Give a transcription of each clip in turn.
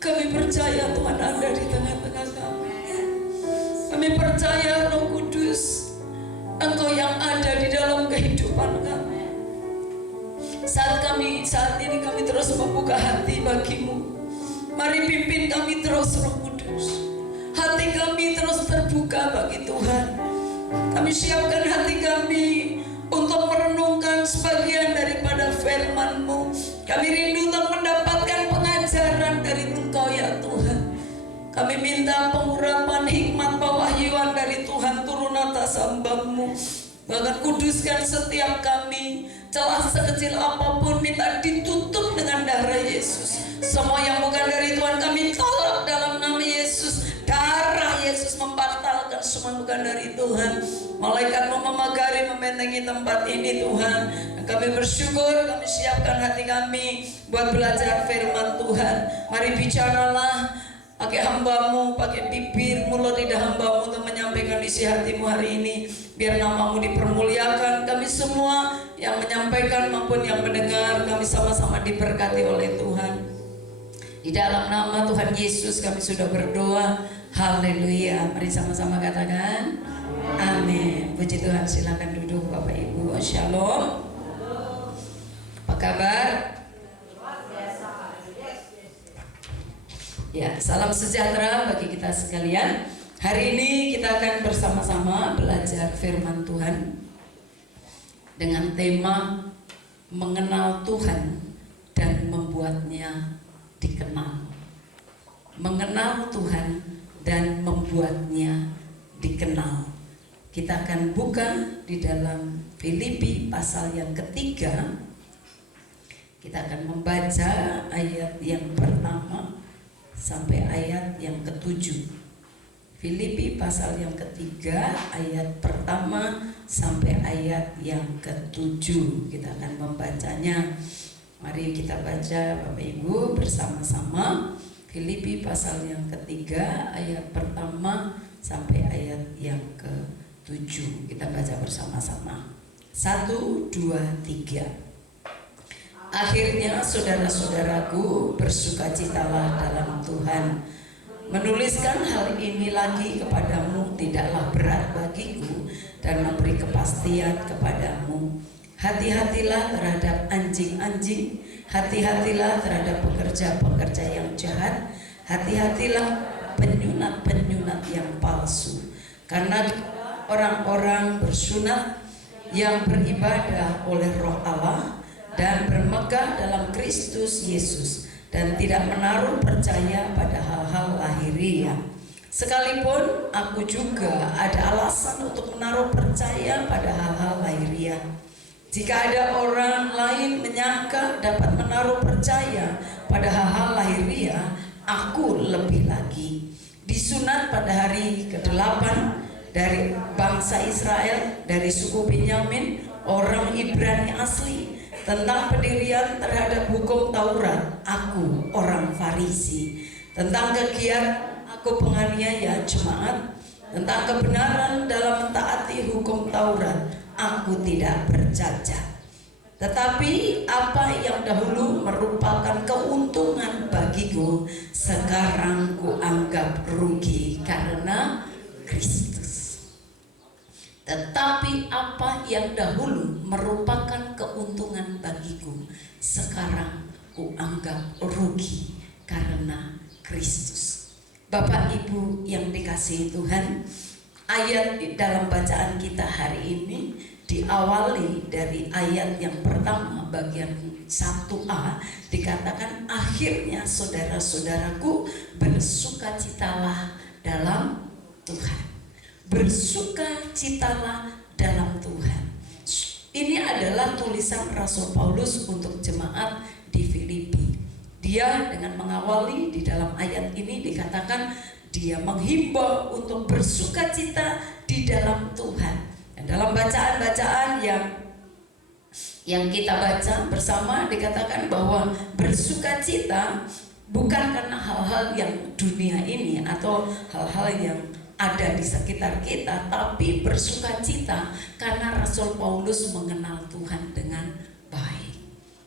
Kami percaya Tuhan ada di tengah-tengah kami. Kami percaya Roh Kudus, Engkau yang ada di dalam kehidupan kami. Saat ini kami terus membuka hati bagimu. Mari pimpin kami terus, Roh Kudus. Hati kami terus terbuka bagi Tuhan. Kami siapkan hati kami untuk merenungkan sebagian daripada firman-Mu. Kami rindu untuk mendapatkan pengajaran dari Engkau ya Tuhan. Kami minta pengurapan hikmat pewahyuan dari Tuhan turun atas hamba-Mu. Bahkan kuduskan setiap kami. Celah sekecil apapun minta ditutup dengan darah Yesus. Semua yang bukan dari Tuhan kami tolak dalam nama Yesus. Darah Yesus membatalkan semua bukan dari Tuhan. Malaikat-Mu memagari, membentengi tempat ini Tuhan. Dan kami bersyukur, kami siapkan hati kami buat belajar firman Tuhan. Mari bicaralah, pakai hamba-Mu, pakai bibir, mulut, lidah hamba-Mu untuk menyampaikan isi hati-Mu hari ini. Biar nama-Mu dipermuliakan. Kami semua yang menyampaikan maupun yang mendengar, kami sama-sama diberkati oleh Tuhan. Di dalam nama Tuhan Yesus kami sudah berdoa. Haleluya. Mari sama-sama katakan amin. Puji Tuhan. Silakan duduk Bapak Ibu. Shalom. Apa kabar? Ya, salam sejahtera bagi kita sekalian. Hari ini kita akan bersama-sama belajar firman Tuhan dengan tema mengenal Tuhan dan membuatnya dikenal. Mengenal Tuhan dan membuatnya dikenal. Kita akan buka di dalam Filipi pasal yang ketiga. Kita akan membaca ayat yang pertama sampai ayat yang ketujuh. Filipi pasal yang ketiga ayat pertama sampai ayat yang ketujuh. Kita akan membacanya. Mari kita baca Bapak Ibu bersama-sama. Filipi pasal yang ketiga ayat pertama sampai ayat yang ketujuh. Kita baca bersama-sama. 1, 2, 3. Akhirnya saudara-saudaraku, bersukacitalah dalam Tuhan. Menuliskan hal ini lagi kepadamu tidaklah berat bagiku dan memberi kepastian kepadamu. Hati-hatilah terhadap anjing-anjing, hati-hatilah terhadap pekerja-pekerja yang jahat, hati-hatilah penyunat-penyunat yang palsu. Karena orang-orang bersunat yang beribadah oleh Roh Allah dan bermegah dalam Kristus Yesus dan tidak menaruh percaya pada hal-hal lahiriah. Sekalipun aku juga ada alasan untuk menaruh percaya pada hal-hal lahiriah. Jika ada orang lain menyangka dapat menaruh percaya pada hal-hal lahiriah, aku lebih lagi. Disunat pada hari ke-8 dari bangsa Israel, dari suku Benyamin, orang Ibrani asli. Tentang pendirian terhadap hukum Taurat, aku orang Farisi. Tentang kegiatan, aku penganiaya jemaat. Tentang kebenaran dalam mentaati hukum Taurat, aku tidak bercacat. Tetapi apa yang dahulu merupakan keuntungan bagiku, sekarang kuanggap rugi karena Kristus. Tetapi apa yang dahulu merupakan keuntungan bagiku, sekarang kuanggap rugi karena Kristus. Bapak Ibu yang dikasihi Tuhan, ayat dalam bacaan kita hari ini diawali dari ayat yang pertama bagian 1a, dikatakan akhirnya saudara-saudaraku, bersukacitalah dalam Tuhan. Bersukacitalah dalam Tuhan. Ini adalah tulisan Rasul Paulus untuk jemaat di Filipi. Dia dengan mengawali di dalam ayat ini dikatakan dia menghimbau untuk bersukacita di dalam Tuhan. Dan dalam bacaan-bacaan yang kita baca bersama dikatakan bahwa bersukacita bukan karena hal-hal yang dunia ini atau hal-hal yang ada di sekitar kita, tapi bersukacita karena Rasul Paulus mengenal Tuhan dengan baik.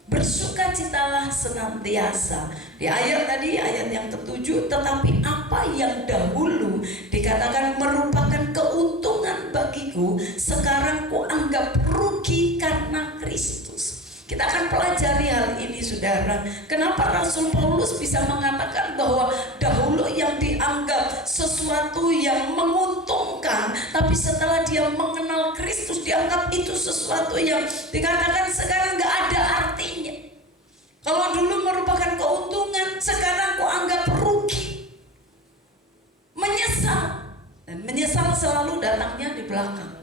Bersukacitalah senantiasa. Di ayat tadi, ayat yang ke-7, tetapi apa yang dahulu dikatakan merupakan keuntungan bagiku, sekarang kuanggap rugi karena Kristus. Kita akan pelajari hal ini, saudara. Kenapa Rasul Paulus bisa mengatakan bahwa dahulu yang dianggap sesuatu yang menguntungkan, tapi setelah dia mengenal Kristus dianggap itu sesuatu yang dikatakan sekarang gak ada artinya. Kalau dulu merupakan keuntungan, sekarang kok anggap rugi. Menyesal, dan menyesal selalu datangnya di belakang,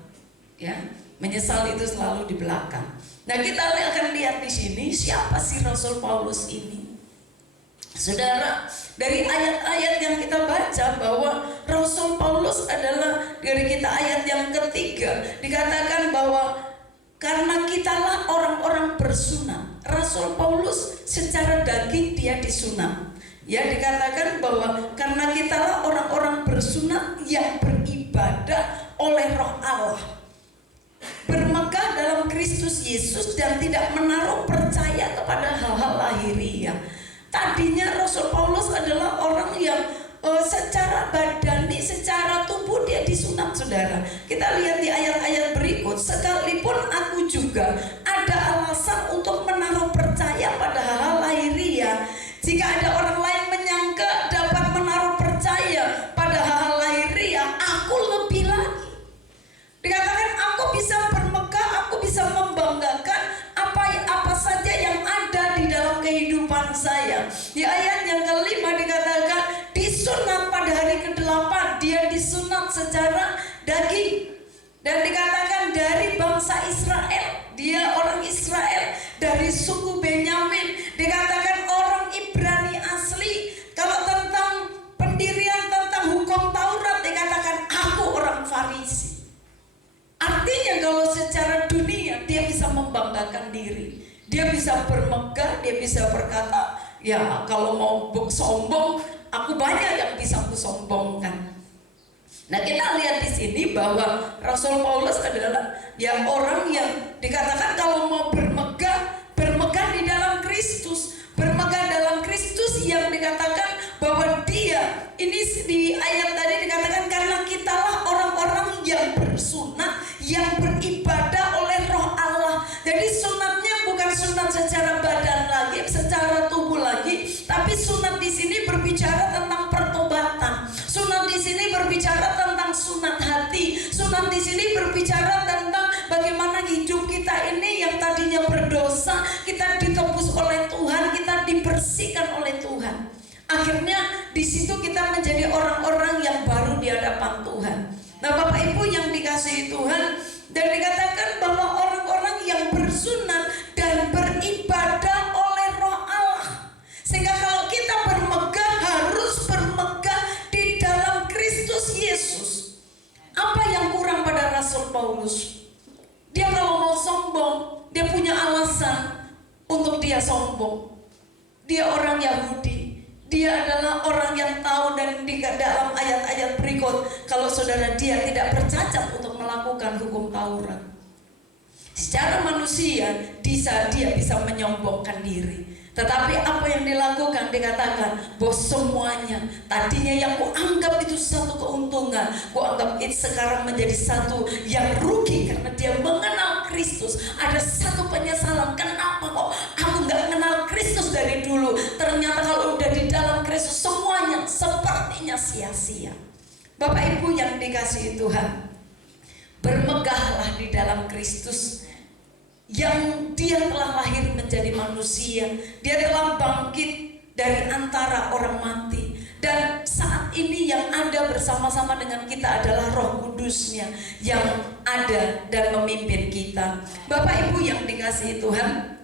ya. Menyesal itu selalu di belakang. Nah, kita akan lihat di sini siapa sih Rasul Paulus ini. Saudara, dari ayat-ayat yang kita baca bahwa Rasul Paulus adalah, dari kita ayat yang ketiga dikatakan bahwa karena kitalah orang-orang bersunat. Rasul Paulus secara daging dia disunat. Ya, dikatakan bahwa karena kitalah orang-orang bersunat yang beribadah oleh Roh Allah, bermegah dalam Kristus Yesus dan tidak menaruh percaya kepada hal-hal lahiriah. Tadinya Rasul Paulus adalah orang yang secara badani, secara tubuh dia disunat, saudara. Kita lihat di ayat-ayat berikut, sekalipun aku juga ada alasan untuk menaruh percaya pada hal-hal lahiriah. Jika ada orang lain menyangka dapat menaruh percaya pada hal-hal lahiriah, aku lebih lagi. Dikatakan aku bisa bermegah, aku bisa membanggakan apa saja yang ada di dalam kehidupan saya. Di ayat yang kelima dikatakan disunat pada hari ke-8, dia disunat secara daging. Dan dikatakan dari bangsa Israel, dia orang Israel, dari suku Benyamin. Dikatakan orang Ibrani asli. Kalau tentang pendirian, tentang hukum Taurat, dikatakan aku orang Farisi. Artinya kalau secara dunia dia bisa membanggakan diri, dia bisa bermegah, dia bisa berkata, ya kalau mau sombong, aku banyak yang bisa aku sombongkan. Nah, kita lihat di sini bahwa Rasul Paulus adalah ya orang yang dikatakan kalau mau bermegah, bermegah di dalam Kristus, bermegah dalam Kristus, yang dikatakan bahwa dia ini di ayat tadi dikatakan karena kitalah orang-orang yang bersunat, yang beribadah oleh Roh Allah. Jadi sunatnya bukan sunat secara badan lagi, secara tubuh lagi, tapi sunat di sini berbicara tentang pertobatan. Sunat di sini berbicara tentang sunat hati. Sunat di sini berbicara tentang bagaimana hidup kita ini yang tadinya berdosa, kita ditebus oleh Tuhan, kita dibersihkan oleh Tuhan. Akhirnya di situ kita menjadi orang-orang yang baru di hadapan Tuhan. Nah, Bapak Ibu yang dikasihi Tuhan, dan dikatakan bahwa orang-orang yang bersunat dan beribadah oleh Roh Allah. Sehingga kalau kita bermegah, harus bermegah di dalam Kristus Yesus. Apa yang kurang pada Rasul Paulus? Dia kalau mau sombong, dia punya alasan untuk dia sombong. Dia orang Yahudi. Dia adalah orang yang tahu, dan di dalam ayat-ayat berikut, kalau saudara dia tidak bercacat untuk melakukan hukum Taurat. Secara manusia dia bisa menyombongkan diri. Tetapi apa yang dilakukan, dikatakan bahwa semuanya tadinya yang kuanggap itu satu keuntungan, kuanggap itu sekarang menjadi satu yang rugi karena dia mengenal Kristus. Ada satu penyesalan, kenapa kok aku gak kenal Kristus dari dulu? Ternyata kalau udah di dalam Kristus semuanya sepertinya sia-sia. Bapak Ibu yang dikasihi Tuhan, bermegahlah di dalam Kristus, yang dia telah lahir menjadi manusia. Dia telah bangkit dari antara orang mati, dan saat ini yang ada bersama-sama dengan kita adalah Roh Kudusnya yang ada dan memimpin kita. Bapak Ibu yang dikasihi Tuhan,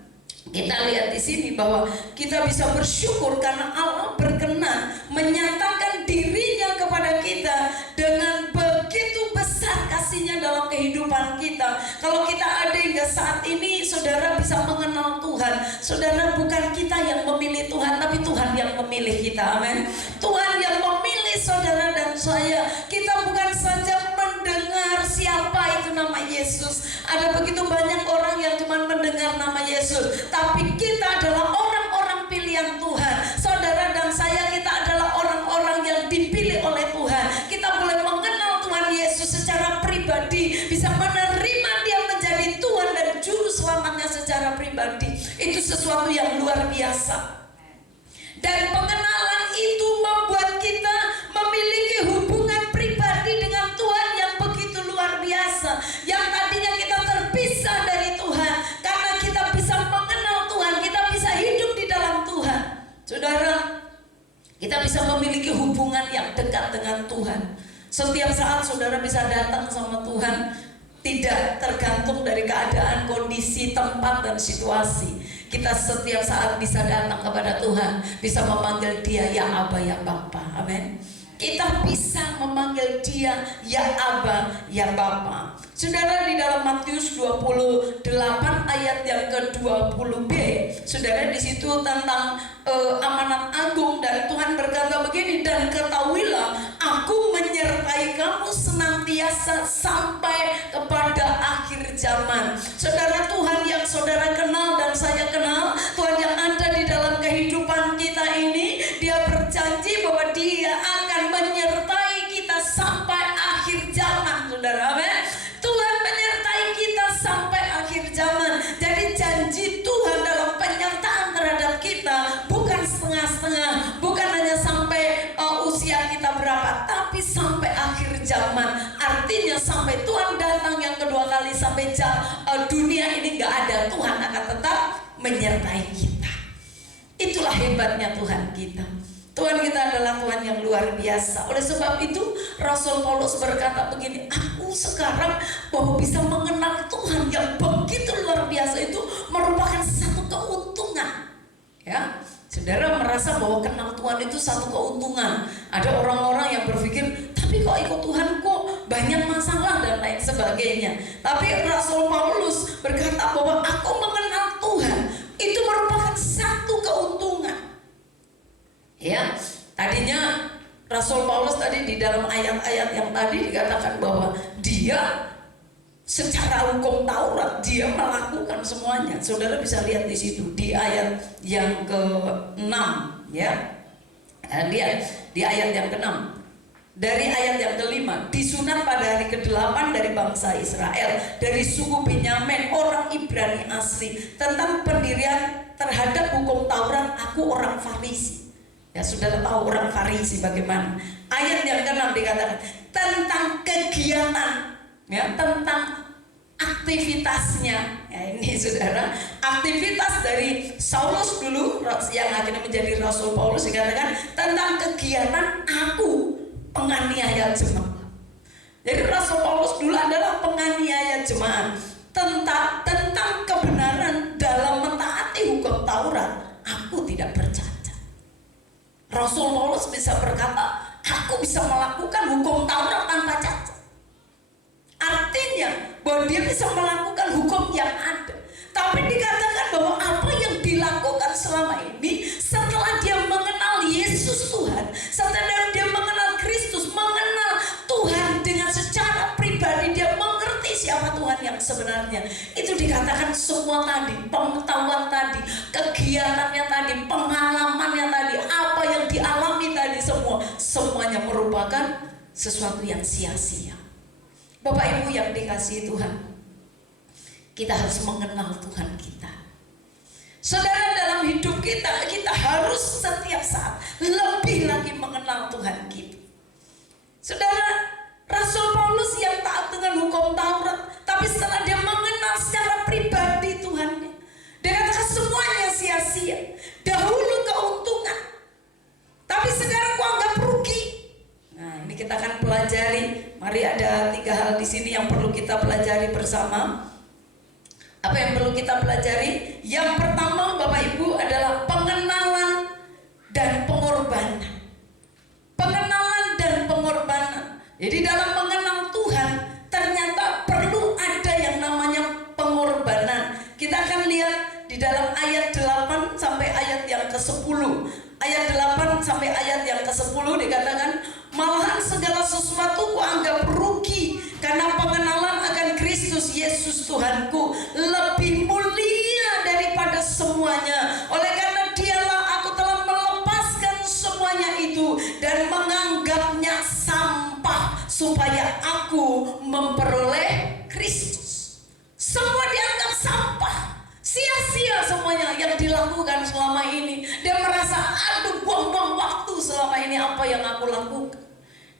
kita lihat di sini bahwa kita bisa bersyukur karena Allah berkenan menyatakan dirinya kepada kita dengan begitu besar kasihnya dalam kehidupan kita. Kalau kita ada hingga saat ini, saudara bisa mengenal Tuhan. Saudara, bukan kita yang memilih Tuhan, tapi Tuhan yang memilih kita. Amin. Tuhan yang memilih saudara dan saya. Kita bukan saja mendengar siapa itu nama Yesus. Ada begitu banyak orang yang cuma mendengar nama Yesus, tapi kita adalah orang-orang pilihan Tuhan. Saudara dan saya, kita adalah orang-orang yang dipilih oleh Tuhan. Kita boleh mengenal Tuhan Yesus secara pribadi, bisa menerima dia menjadi Tuhan dan Juru Selamatnya secara pribadi. sesuatu yang luar biasa. Dan pengenalan itu membuat kita memiliki hubungan pribadi dengan Tuhan yang begitu luar biasa. Yang tadinya kita terpisah dari Tuhan, karena kita bisa mengenal Tuhan, kita bisa hidup di dalam Tuhan. Saudara, kita bisa memiliki hubungan yang dekat dengan Tuhan. Setiap saat saudara bisa datang sama Tuhan, tidak tergantung dari keadaan, kondisi, tempat, dan situasi. Kita setiap saat bisa datang kepada Tuhan, bisa memanggil Dia ya Aba, ya Bapa. Amin. Kita bisa memanggil Dia ya Aba, ya Bapa. Saudara, di dalam Matius 28 ayat yang ke-20b, saudara, di situ tentang amanat agung, dan Tuhan berkata begini, dan ketahuilah aku menyertai kamu senantiasa sampai kepada akhir zaman. Saudara, Tuhan yang saudara kenal dan saya kenal, Tuhan yang ada di dalam kehidupan kita ini, Dia berjanji bahwa Dia akan menyertai kita sampai akhir zaman, saudara. Amin. Tuhan menyertai kita sampai akhir zaman. Jadi janji Tuhan dalam penyertaan terhadap kita bukan setengah-setengah, bukan hanya sampai usia kita berapa, tapi sampai akhir zaman. Artinya sampai Tuhan datang yang kedua kali, sampai dunia ini nggak ada, Tuhan akan tetap menyertai kita. Itulah hebatnya Tuhan kita. Tuhan kita adalah Tuhan yang luar biasa. Oleh sebab itu Rasul Paulus berkata begini, aku sekarang bahwa bisa mengenal Tuhan yang begitu luar biasa itu merupakan satu keuntungan. Ya, saudara merasa bahwa kenal Tuhan itu satu keuntungan. Ada orang-orang yang berpikir, tapi kok ikut Tuhan kok banyak masalah dan lain sebagainya. Tapi Rasul Paulus berkata bahwa aku mengenal Tuhan itu merupakan satu keuntungan. Ya, tadinya Rasul Paulus tadi di dalam ayat-ayat yang tadi dikatakan bahwa dia secara hukum Taurat dia melakukan semuanya. Saudara bisa lihat di situ di ayat yang ke-6, ya. Lihat di ayat yang ke-6. Dari ayat yang ke-5, disunat pada hari ke-8 dari bangsa Israel, dari suku Benyamin, orang Ibrani asli. Tentang pendirian terhadap hukum Taurat, aku orang Farisi. Ya, saudara tahu orang Farisi bagaimana. Ayat yang ke-6 dikatakan tentang kegiatan, ya, tentang aktivitasnya. Ya, ini saudara, aktivitas dari Saulus dulu yang akhirnya menjadi Rasul Paulus, dikatakan tentang kegiatan aku penganiaya jemaat. Jadi Rasul Paulus dulu adalah penganiaya jemaat. Tentang kebenaran dalam mentaati hukum Taurat, aku tidak percaya. Rasul Paulus bisa berkata, aku bisa melakukan hukum Taurat tanpa cacat. Artinya bahwa dia bisa melakukan hukum yang ada. Tapi dikatakan bahwa apa yang dilakukan selama ini, setelah dia mengenal Yesus Tuhan, setelah dia mengenal Kristus, mengenal Tuhan dengan secara pribadi, dia mengerti siapa Tuhan yang sebenarnya. Itu dikatakan semua tadi, pengetahuan tadi, kegiatannya tadi, pengalamannya tadi, apa yang dialami tadi, semuanya merupakan sesuatu yang sia-sia. Bapak Ibu yang dikasihi Tuhan, kita harus mengenal Tuhan kita. Saudara, dalam hidup kita harus setiap saat lebih lagi mengenal Tuhan kita. Saudara, Rasul Paulus yang taat dengan hukum Taurat, tapi setelah dia mengenal secara pribadi Tuhannya, dia katakan semuanya sia-sia. Dahulu keuntungan, tapi sekarang kau anggap rugi. Nah, ini kita akan pelajari. Mari, ada 3 hal di sini yang perlu kita pelajari bersama. Apa yang perlu kita pelajari? Yang pertama, Bapak Ibu, adalah pengenalan dan pengorbanan. Pengenalan dan pengorbanan. Jadi dalam mengenal Tuhan, ternyata perlu ada yang namanya pengorbanan. Kita akan lihat di dalam ayat 8 sampai ayat yang ke-10. Ayat 8 sampai ayat yang ke-10 dikatakan, malahan segala sesuatu kuanggap rugi karena pengenalan akan Kristus Yesus Tuhanku lebih mulia daripada semuanya. Oleh karena dialah aku telah melepaskan semuanya itu dan menganggapnya sampah supaya aku memperoleh Kristus. Semua dianggap sampah, sia-sia semuanya yang dilakukan aduh buang-buang waktu selama ini apa yang aku lakukan.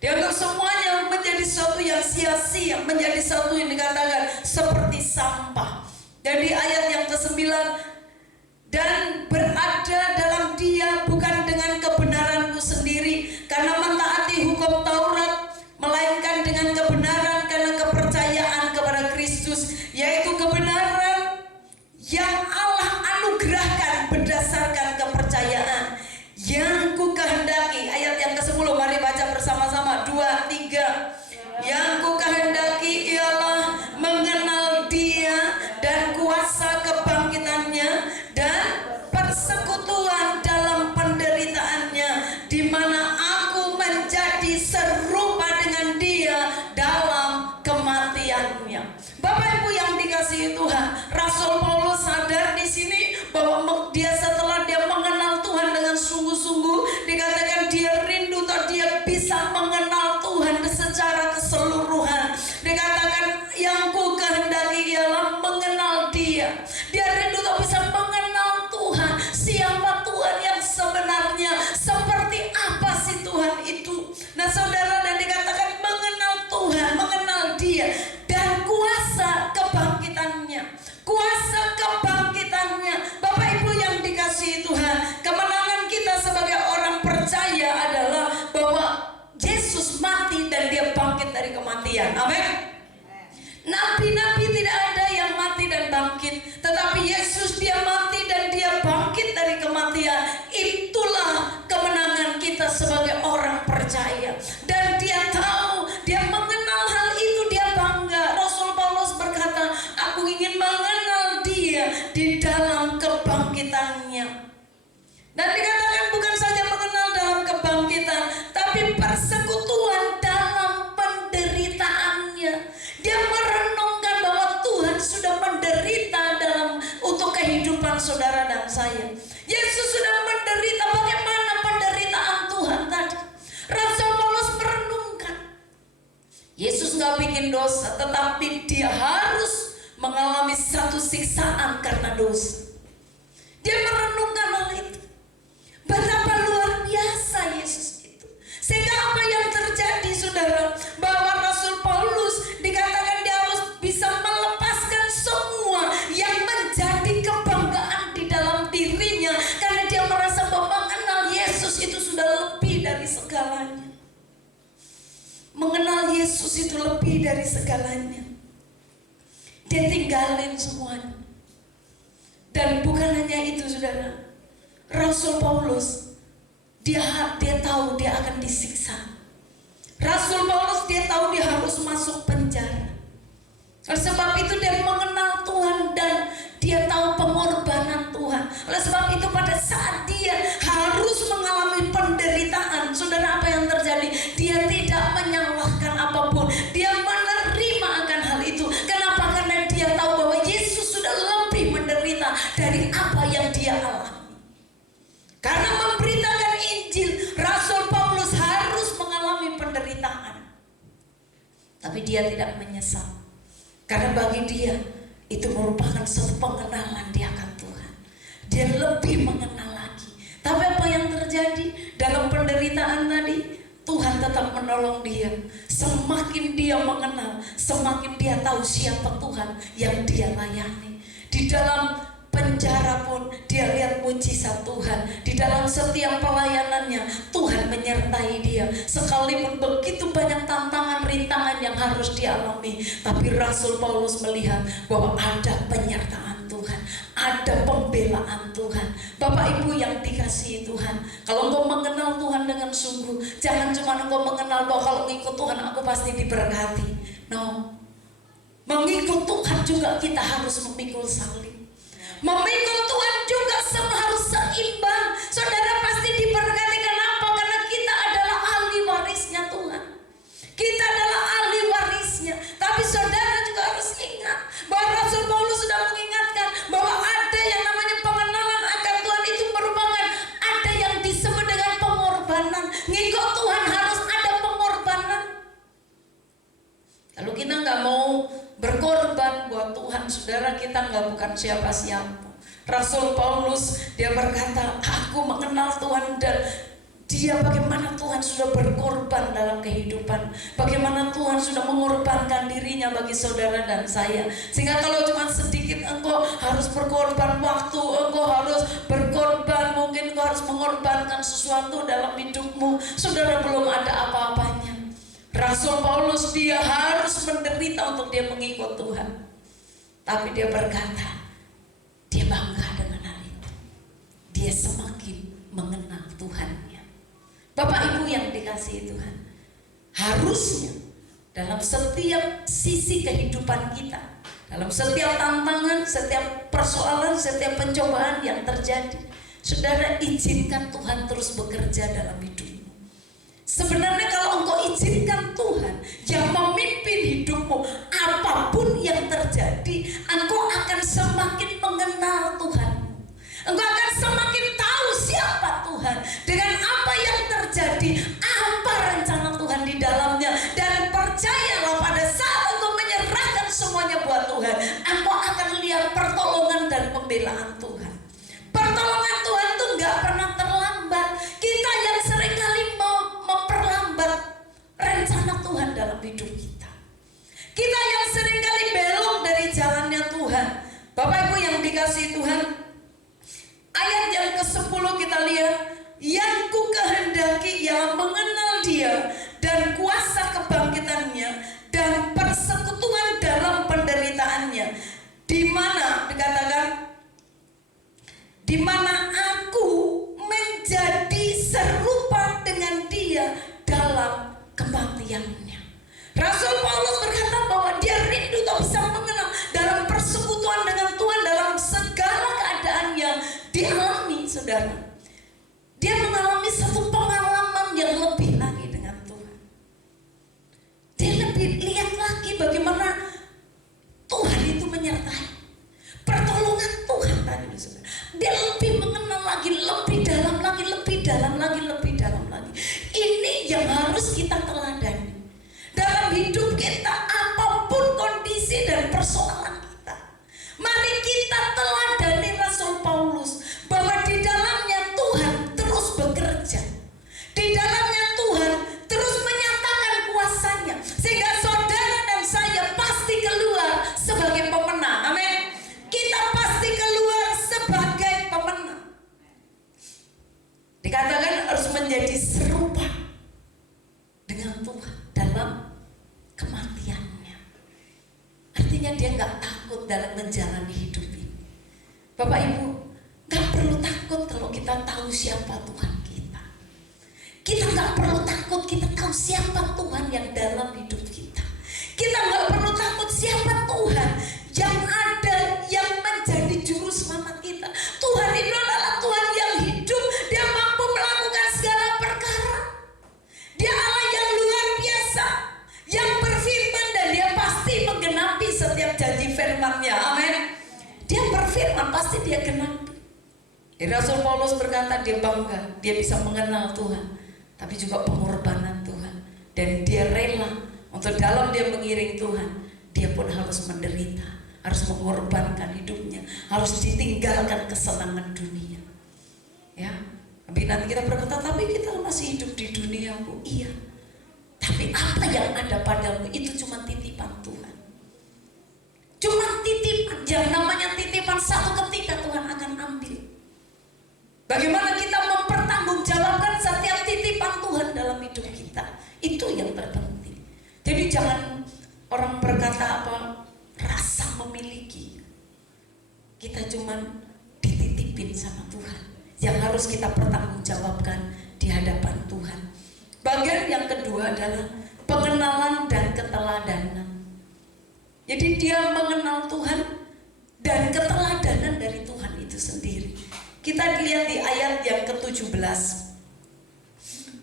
Dianggap semuanya menjadi sesuatu yang sia-sia, menjadi sesuatu yang dikatakan seperti sampah. Dan di ayat yang ke-9, dan berada dalam Dia bukan dengan kebenaranku sendiri karena mentaati hukum Taurat, melainkan dengan kebenaran karena kepercayaan kepada Kristus, yaitu kebenaran yang Allah anugerahkan berdasarkan kepercayaan yang ku kehendaki. Ayat yang ke-10, mari baca bersama-sama, 2, 3. Yang ku kehendaki ialah mengenal Dia dan kuasa kebangkitannya dan persekutuan dalam penderitaannya, di mana aku menjadi serupa dengan Dia dalam kematiannya. Bapak Ibu yang dikasihi Tuhan, Rasul Paulus sadar di sini bahwa dia setelah dia mengenal Tuhan dengan sungguh-sungguh, dikatakan dia rindu atau dia bisa mengenal Tuhan secara keseluruhan. Dikatakan yang ku kehendaki ialah mengenal Dia. Dia rindu untuk bisa mengenal Tuhan. Siapa Tuhan yang sebenarnya? Seperti apa sih Tuhan itu? Nah saudara, dan dikatakan mengenal Tuhan, mengenal Dia dan kuasa kebangkitannya. Kuasa kebangkitannya. Bapak Ibu yang dikasihi Tuhan, kemenangan kita sebagai orang percaya adalah bahwa Yesus mati dan Dia bangkit dari kematian. Amin. Nabi-nabi tidak ada yang mati dan bangkit, tetapi Yesus Dia mati dan Dia bangkit dari kematian. Itulah kemenangan kita sebagai orang percaya. Dan Dia tahu, Dia mengenal hal itu, Dia bangga. Rasul Paulus berkata, aku ingin mengenal Dia di dalam kebangkitannya. Dan dikatakan bukan saja mengenal dalam kebangkitan, tapi persekutuan dalam penderitaannya. Dia merenungkan bahwa Tuhan sudah menderita untuk kehidupan saudara dan saya. Yesus sudah menderita. Bagaimana penderitaan Tuhan tadi? Rasul Paulus merenungkan. Yesus gak bikin dosa, tetapi Dia harus mengalami satu siksaan karena dosa. Dia merenungkan hal itu. Betapa luar biasa Yesus itu. Sehingga apa yang terjadi saudara, bahwa Rasul Paulus dikatakan dia harus bisa melepaskan semua yang menjadi kebanggaan di dalam dirinya, karena dia merasa bahwa mengenal Yesus itu sudah lebih dari segalanya. Mengenal Yesus itu lebih dari segalanya. Dia tinggalin semuanya. Dan bukan hanya itu saudara, Rasul Paulus dia tahu dia akan disiksa. Rasul Paulus dia tahu dia harus masuk penjara. Oleh sebab itu dia mengenal Tuhan dan dia tahu pengorbanan Tuhan. Oleh sebab itu pada saat dia harus mengalami penderitaan, saudara, apa yang terjadi? Dia tidak menyalahkan apapun. Dia menerima akan hal itu. Kenapa? Karena dia tahu bahwa Yesus sudah lebih menderita dari apa yang dia alami. Karena memberitakan Injil, Rasul Paulus harus mengalami penderitaan. Tapi dia tidak menyesal. Karena bagi dia itu merupakan suatu pengenalan dia akan Tuhan. Dia lebih mengenal lagi. Tapi apa yang terjadi dalam penderitaan tadi? Tuhan tetap menolong dia. Semakin dia mengenal, semakin dia tahu siapa Tuhan yang dia layani. Di dalam penjara pun dia lihat mujizat Tuhan. Di dalam setiap pelayanannya Tuhan menyertai dia. Sekalipun begitu banyak tantangan, rintangan yang harus dialami, tapi Rasul Paulus melihat bahwa ada penyertaan Tuhan, ada pembelaan Tuhan. Bapak Ibu yang dikasihi Tuhan, kalau engkau mengenal Tuhan dengan sungguh, jangan cuma engkau mengenal bahwa kalau mengikut Tuhan aku pasti diberkati. No, mengikut Tuhan juga kita harus memikul salib. Memikul Tuhan juga harus seimbang. Saudara pasti diberkati. Kenapa? Karena kita adalah ahli warisnya Tuhan. Kita adalah ahli warisnya. Tapi saudara juga harus ingat bahwa Rasul Paulus sudah mengingatkan bahwa ada yang namanya pengenalan akan Tuhan itu merupakan ada yang disebut dengan pengorbanan. Ngikut Tuhan harus ada pengorbanan. Kalau kita nggak mau berkorban buat Tuhan, saudara, kita bukan siapa-siapa. Rasul Paulus dia berkata, aku mengenal Tuhan dan dia bagaimana Tuhan sudah berkorban dalam kehidupan, bagaimana Tuhan sudah mengorbankan dirinya bagi saudara dan saya. Sehingga kalau cuma sedikit engkau harus berkorban waktu, engkau harus berkorban, mungkin engkau harus mengorbankan sesuatu dalam hidupmu, saudara belum ada apa-apanya. Rasul Paulus dia harus menderita untuk dia mengikut Tuhan. Tapi dia berkata, dia bangga dengan hal itu. Dia semakin mengenal Tuhannya. Bapak Ibu yang dikasihi Tuhan, harusnya dalam setiap sisi kehidupan kita, dalam setiap tantangan, setiap persoalan, setiap pencobaan yang terjadi, saudara izinkan Tuhan terus bekerja dalam hidupmu. Sebenarnya kalau engkau izinkan Tuhan yang memimpin hidupmu, apapun yang terjadi, engkau akan semakin mengenal Tuhan. Engkau akan semakin tahu siapa Tuhan, dengan apa yang terjadi, apa rencana Tuhan di dalamnya. Dan percayalah, pada saat engkau menyerahkan semuanya buat Tuhan, engkau akan lihat pertolongan dan pembelaan Tuhan. Pertolongan Tuhan itu gak pernah terlambat. Kita yang seringkali memperlambat rencana Tuhan dalam hidup kita. Kita yang seringkali belok dari jalannya Tuhan. Bapak Ibu yang dikasihi Tuhan, ayat yang ke-10 kita lihat, yang ku kehendaki ialah mengenal Dia dan kuasa kebangkitannya dan persekutuan dalam penderitaannya, di mana dikatakan, di mana aku menjadi serupa dengan Dia dalam kematiannya. Rasul Paulus berkata bahwa dia rindu untuk bisa mengenal dalam persekutuan dengan Tuhan dalam segala keadaan yang dialami, saudara. Dia mengalami satu pengalaman yang lebih lagi dengan Tuhan. Dia lebih lihat lagi bagaimana Tuhan itu menyertai, pertolongan Tuhan tadi, saudara. Dia lebih mengenal lagi, lebih dalam lagi, lebih dalam lagi, lebih dalam lagi. Ini yang harus kita teladani dalam hidup kita, apapun kondisi dan persoalan kita. Mari kita teladani Rasul Paulus, bahwa di dalamnya Tuhan terus bekerja, di dalamnya Tuhan terus menyatakan kuasanya, sehingga saudara dan saya pasti keluar sebagai pemenang. Amin. Kita pasti keluar sebagai pemenang. Dikatakan harus menjadi serupa dengan Tuhan dalam kematiannya. Artinya dia gak takut dalam menjalani hidup ini. Bapak Ibu, gak perlu takut kalau kita tahu siapa Tuhan kita. Kita gak perlu takut, kita tahu siapa Tuhan yang dalam hidup kita. Kita gak perlu takut siapa Tuhan yang ada, yang menjadi juru selamat kita. Tuhan itu adalah Tuhan yang hidup. Dia mampu melakukan segala perkara. Dia Allah yang luar biasa, yang berfirman, dan dia pasti menggenapi setiap janji firman-Nya. Amin. Dia berfirman, pasti dia genapi. Rasul Paulus berkata dia bangga, dia bisa mengenal Tuhan, tapi juga pengorbanan Tuhan. Dan dia rela untuk dalam dia mengiring Tuhan, dia pun harus menderita, harus mengorbankan hidupnya, harus ditinggalkan kesenangan dunia. Ya, tapi nanti kita berkata, tapi kita masih hidup di dunia, Bu. Iya. Tapi apa yang ada padamu itu cuma titipan Tuhan. Cuma titipan, yang namanya titipan, satu ketika Tuhan akan ambil. Bagaimana kita mempertanggungjawabkan setiap titipan Tuhan dalam hidup kita, itu yang terpenting. Jadi jangan orang berkata apa, rasa memiliki. Kita cuma dititipin sama Tuhan, yang harus kita pertanggungjawabkan di hadapan Tuhan. Bagian yang kedua adalah pengenalan dan keteladanan. Jadi dia mengenal Tuhan dan keteladanan dari Tuhan itu sendiri. Kita lihat di ayat yang ke-17.